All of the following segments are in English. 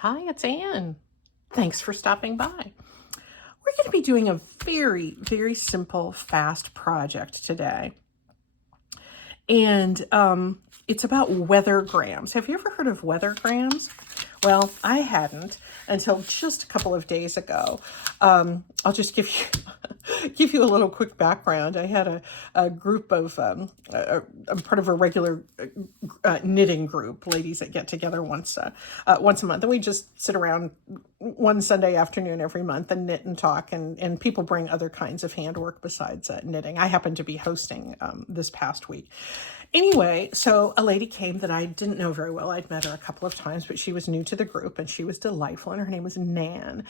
Hi, it's Anne. Thanks for stopping by. We're going to be doing a very, very simple, fast project today. And it's about weathergrams. Have you ever heard of weathergrams? Well, I hadn't until just a couple of days ago. I'll just give you give you a little quick background. I had a group of I'm part of a regular knitting group, ladies that get together once a month, and we just sit around one Sunday afternoon every month and knit and talk, and people bring other kinds of handwork besides knitting. I happen to be hosting this past week. Anyway, so a lady came that I didn't know very well. I'd met her a couple of times, but she was new to the group and she was delightful. And her name was Nan.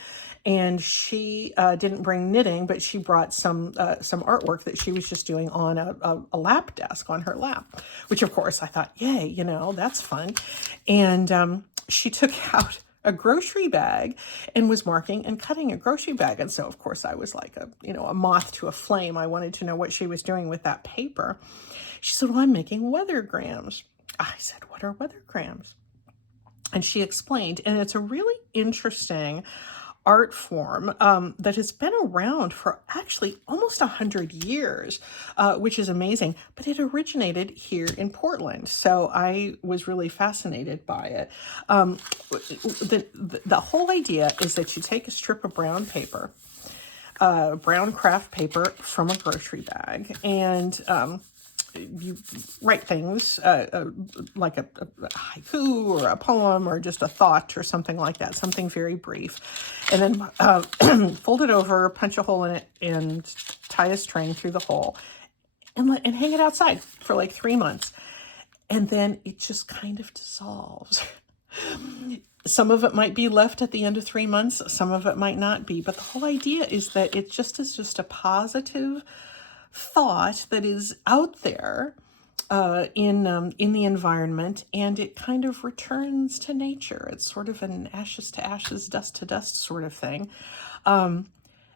And she didn't bring knitting, but she brought some artwork that she was just doing on a lap desk on her lap, which of course I thought, yay, that's fun. And she took out a grocery bag and was marking and cutting a grocery bag. And so, of course, I was like a moth to a flame. I wanted to know what she was doing with that paper. She said, well, I'm making weathergrams. I said, what are weathergrams? And she explained, and it's a really interesting art form that has been around for actually almost 100 years, which is amazing. But it originated here in Portland, so I was really fascinated by it. The whole idea is that you take a strip of brown paper, brown craft paper from a grocery bag, and you write things like a haiku or a poem or just a thought or something like that, something very brief. And then fold it over, punch a hole in it, and tie a string through the hole and hang it outside for like 3 months. And then it just kind of dissolves. Some of it might be left at the end of 3 months. Some of it might not be. But the whole idea is that it just is just a positive thought that is out there in the environment, and it kind of returns to nature. It's sort of an ashes to ashes, dust to dust sort of thing. And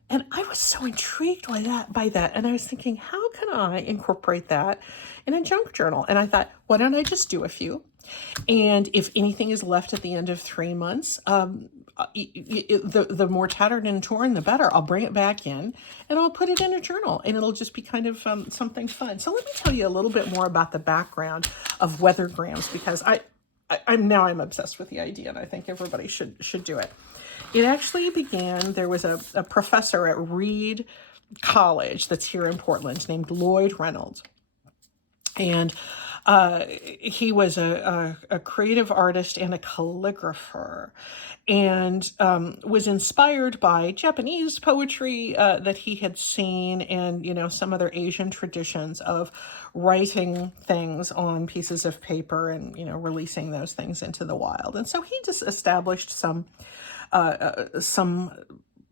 I was so intrigued by that. And I was thinking, how can I incorporate that in a junk journal? And I thought, why don't I just do a few? And if anything is left at the end of 3 months, the more tattered and torn, the better. I'll bring it back in and I'll put it in a journal, and it'll just be kind of something fun. So let me tell you a little bit more about the background of weathergrams, because I'm obsessed with the idea, and I think everybody should do it. It actually began, there was a professor at Reed College that's here in Portland named Lloyd Reynolds. And he was a creative artist and a calligrapher, and was inspired by Japanese poetry that he had seen, and some other Asian traditions of writing things on pieces of paper and releasing those things into the wild. And so he just established some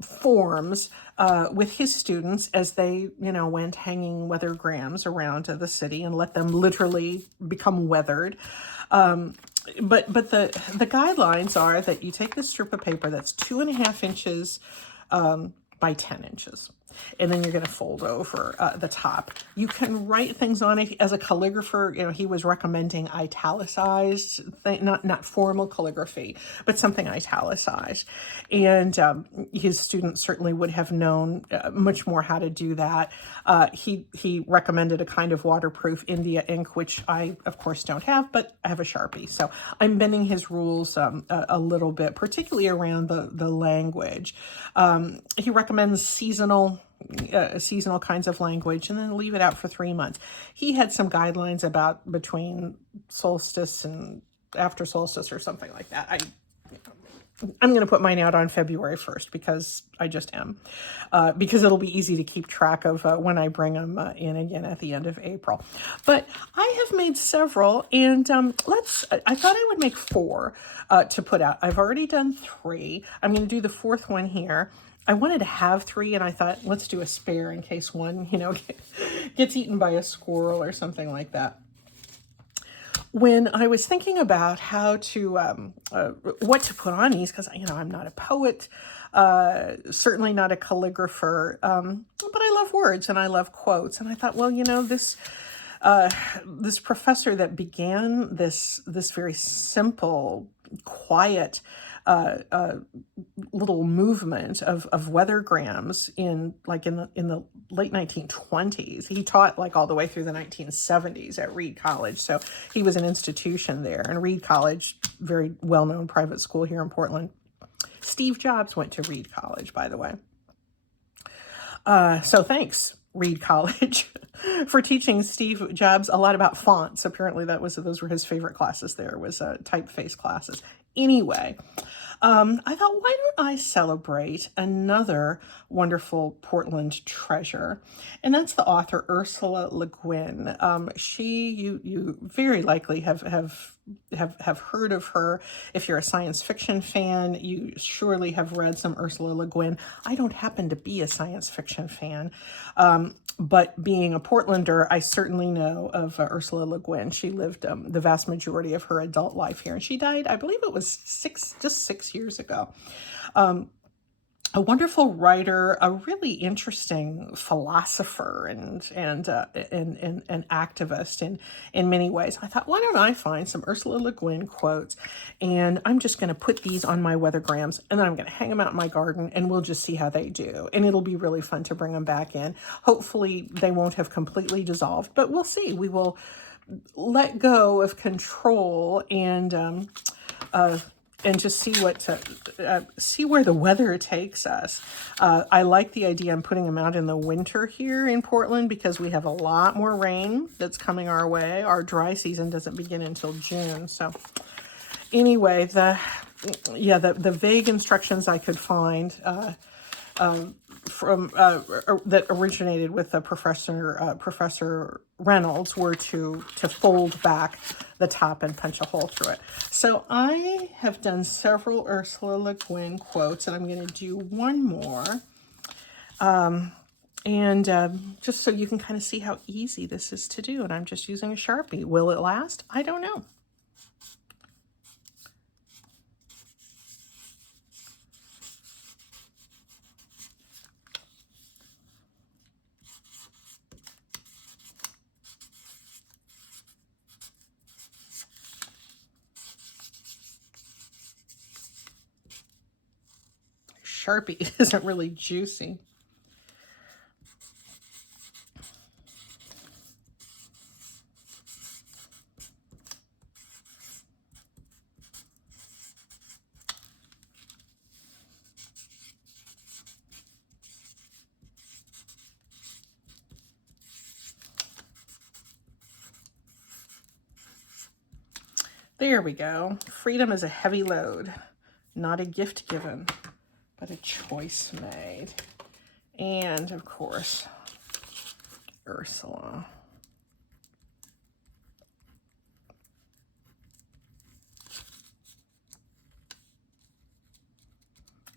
forms with his students as they, went hanging weathergrams around the city and let them literally become weathered. But the guidelines are that you take this strip of paper that's 2.5 inches by 10 inches. And then you're going to fold over the top. You can write things on it. As a calligrapher, he was recommending italicized, not formal calligraphy, but something italicized. And his students certainly would have known much more how to do that. He recommended a kind of waterproof India ink, which I, of course, don't have, but I have a Sharpie. So I'm bending his rules a little bit, particularly around the language. He recommends seasonal kinds of language, and then leave it out for 3 months. He had some guidelines about between solstice and after solstice or something like that. I'm going to put mine out on February 1st because I just am, because it'll be easy to keep track of when I bring them in again at the end of April. But I have made several, and I thought I would make 4 to put out. I've already done 3. I'm going to do the 4th one here. I wanted to have 3, and I thought, let's do a spare in case one, gets eaten by a squirrel or something like that. When I was thinking about how to, what to put on these, because, I'm not a poet, certainly not a calligrapher, but I love words and I love quotes. And I thought, well, this professor that began this very simple, quiet little movement of weathergrams in the late 1920s. He taught like all the way through the 1970s at Reed College, so he was an institution there. And Reed College, very well-known private school here in Portland. Steve Jobs went to Reed College, by the way. So thanks, Reed College, for teaching Steve Jobs a lot about fonts. Apparently those were his favorite classes there, was typeface classes. Anyway, I thought, why don't I celebrate another wonderful Portland treasure? And that's the author Ursula LeGuin. You very likely have heard of her. If you're a science fiction fan, you surely have read some Ursula Le Guin. I don't happen to be a science fiction fan, but being a Portlander, I certainly know of Ursula Le Guin. She lived the vast majority of her adult life here, and she died, I believe it was just 6 years ago. A wonderful writer, a really interesting philosopher, and activist in many ways. I thought, why don't I find some Ursula Le Guin quotes, and I'm just going to put these on my weathergrams, and then I'm going to hang them out in my garden, and we'll just see how they do. And it'll be really fun to bring them back in. Hopefully they won't have completely dissolved, but we'll see. We will let go of control and just see where the weather takes us. I like the idea I'm putting them out in the winter here in Portland because we have a lot more rain that's coming our way. Our dry season doesn't begin until June. So anyway, the vague instructions I could find from that originated with the Professor Reynolds were to fold back the top and punch a hole through it. So I have done several Ursula Le Guin quotes, and I'm going to do one more. Just so you can kind of see how easy this is to do, and I'm just using a Sharpie. Will it last? I don't know. Sharpie isn't really juicy. There we go. Freedom is a heavy load, not a gift given, but a choice made. And of course, Ursula.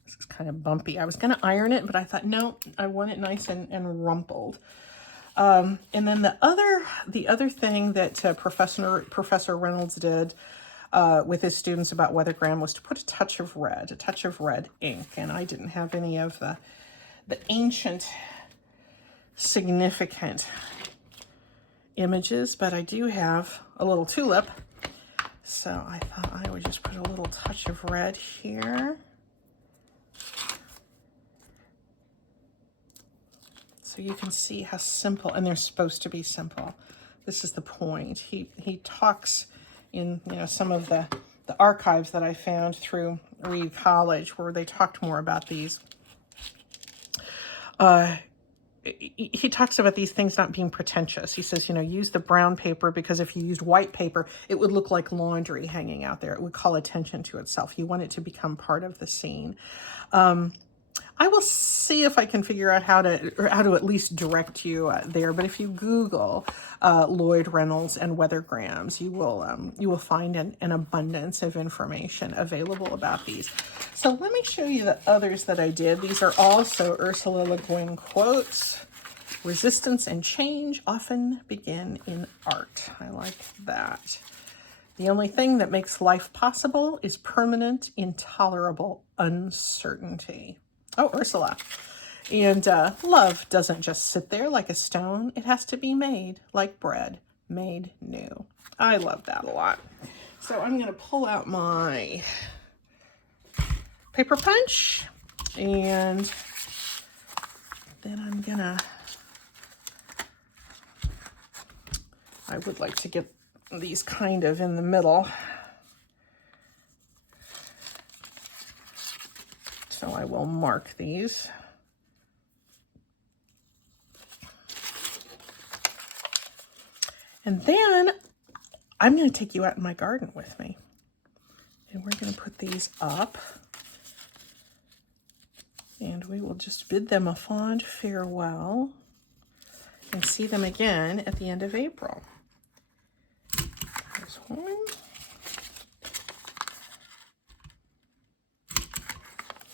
This is kind of bumpy. I was going to iron it, but I thought, no, I want it nice and rumpled. And then the other thing that Professor Reynolds did with his students about weathergram was to put a touch of red ink. And I didn't have any of the ancient significant images, but I do have a little tulip. So I thought I would just put a little touch of red here. So you can see how simple, and they're supposed to be simple. This is the point. He talks in some of the archives that I found through Reed College where they talked more about these. He talks about these things not being pretentious. He says, use the brown paper because if you used white paper, it would look like laundry hanging out there. It would call attention to itself. You want it to become part of the scene. I will see if I can figure out how to at least direct you there. But if you Google Lloyd Reynolds and weathergrams, you will find an abundance of information available about these. So let me show you the others that I did. These are also Ursula Le Guin quotes. Resistance and change often begin in art. I like that. The only thing that makes life possible is permanent, intolerable uncertainty. Oh, Ursula. And love doesn't just sit there like a stone. It has to be made like bread, made new. I love that a lot. So I'm going to pull out my paper punch, and then I would like to get these kind of in the middle. So I will mark these. And then I'm going to take you out in my garden with me. And we're going to put these up. And we will just bid them a fond farewell and see them again at the end of April. There's one.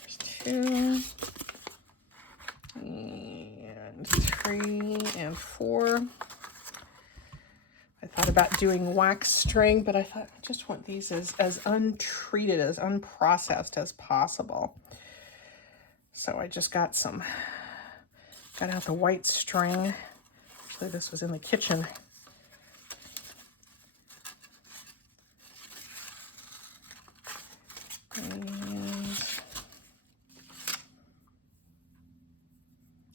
There's two. And three and four. I thought about doing wax string, but I thought I just want these as untreated, as unprocessed as possible. So I just got out the white string. Actually, this was in the kitchen. And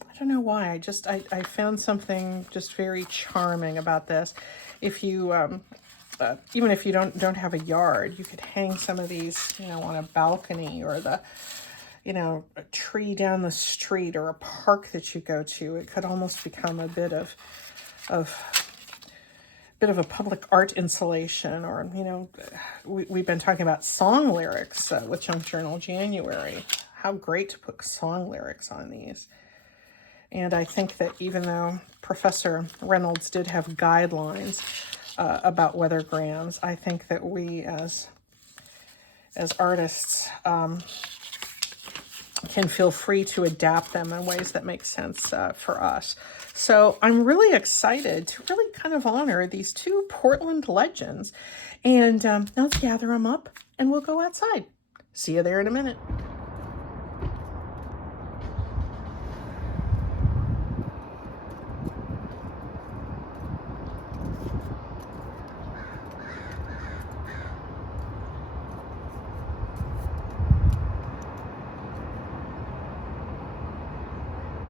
I don't know why, I found something just very charming about this. If you, even if you don't have a yard, you could hang some of these, you know, on a balcony, or a tree down the street, or a park that you go to. It could almost become a bit of a public art installation. Or, you know, we've been talking about song lyrics with Junk Journal January. How great to put song lyrics on these. And I think that even though Professor Reynolds did have guidelines about weathergrams, I think that we as artists can feel free to adapt them in ways that make sense for us. So I'm really excited to really kind of honor these two Portland legends. And now let's gather them up and we'll go outside. See you there in a minute.